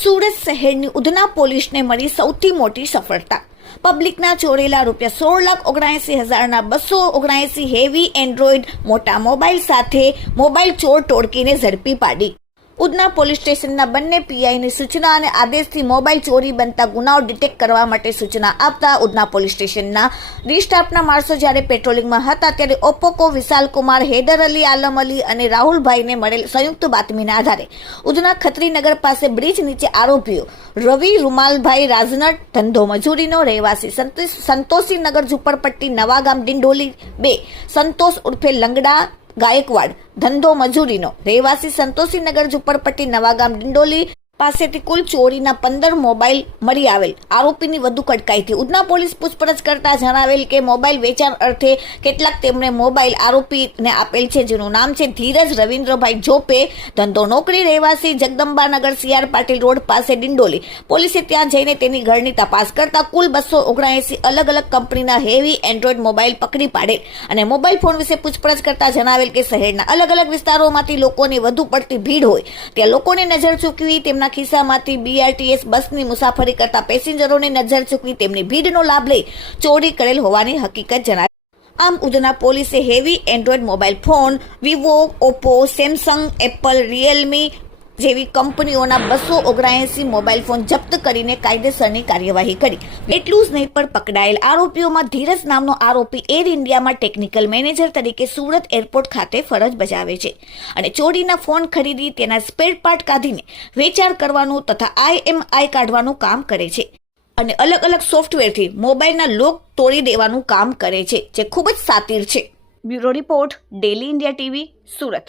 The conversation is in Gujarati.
સુરત શહેરની ઉધના પોલીસને મળી સૌથી મોટી સફળતા। પબ્લિકના ચોરેલા ₹16,79,279 હેવી એન્ડ્રોઇડ મોટા મોબાઈલ સાથે મોબાઈલ ચોર ટોળકીને ઝડપી પાડી। ઉધના પોલીસ સ્ટેશનના બંને પીઆઈની સૂચના અને આદેશથી મોબાઈલ ચોરી બનતા ગુનાઓ ડિટેક્ટ કરવા માટે સૂચના આપતા ઉધના પોલીસ સ્ટેશનના ડી સ્ટાફના માણસો જ્યારે પેટ્રોલિંગમાં હતા ત્યારે ઓપ્પોકો વિશાલકુમાર, હૈદર અલી, આલમ અલી અને રાહુલભાઈને મળેલ સંયુક્ત બાતમીના આધારે ઉધના ખત્રીનગર પાસે બ્રિજ નીચે આરોપીઓ રવિ રૂમાલભાઈ રાજનટ, ધંધો મજૂરીનો, રહેવાસી સંતોષીનગર ઝુંપડપટ્ટી નવાગામ ડિંડોલી 2, સંતોષ ઉર્ફે લંગડા ગાયકવાડ, ધંધો મજૂરીનો, રહેવાસી સંતોષીનગર ઝુંપડપટ્ટી નવાગામ ડિંડોલી પાસેથી કુલ ચોરીના 15 મોબાઈલ મળી આવેલ। આરોપીની વધુ કડકાઈથી ઉધના પોલીસ પૂછપરછ કરતા જણાવેલ કે મોબાઈલ વેચાણ અર્થે કેટલાક તેમણે મોબાઈલ આરોપીને આપેલ છે, જેનું નામ છે ધીરજ રવિન્દ્રભાઈ જોપે, ધંધો નોકરી, રહેવાસી જગદંબાનગર CR પાટીલ રોડ પાસે ડિંડોલી। પોલીસે ત્યાં જઈને તેની ઘરની તપાસ કરતા કુલ 279 અલગ અલગ કંપનીના હેવી એન્ડ્રોઇડ મોબાઈલ પકડી પાડેલ અને મોબાઈલ ફોન વિશે પૂછપરછ કરતા જણાવેલ કે શહેરના અલગ અલગ વિસ્તારોમાંથી લોકોની વધુ પડતી ભીડ હોય ત્યાં લોકોને નજર ચૂકવી તેમના ખિસ્સામાંથી BRTS બસની મુસાફરી કરતા પેસેન્જરોની નજર ચૂકવી તેમની ભીડનો લાભ લઈ ચોરી કરેલ હોવાની હકીકત જણાવી। આમ ઉધના પોલીસે heavy Android mobile phone Vivo, Oppo, Samsung, Apple, Realme જેવી કંપનીઓના 279 મોબાઈલ ફોન જપ્ત કરીને કાયદેસરની કાર્યવાહી કરી। એટલું જ નહીં પણ પકડાયેલ આરોપીઓમાં ધીરજ નામનો આરોપી એર ઇન્ડિયામાં ટેકનિકલ મેનેજર તરીકે સુરત એરપોર્ટ ખાતે ફરજ બજાવે છે અને ચોરીના ફોન ખરીદી તેના સ્પેર પાર્ટ કાઢીને વેચાણ કરવાનું તથા IMI કાઢવાનું કામ કરે છે અને અલગ અલગ સોફ્ટવેરથી મોબાઈલના લોક તોડી દેવાનું કામ કરે છે, જે ખૂબ જ શાતિર છે। Bureau report, daily India TV, Surat.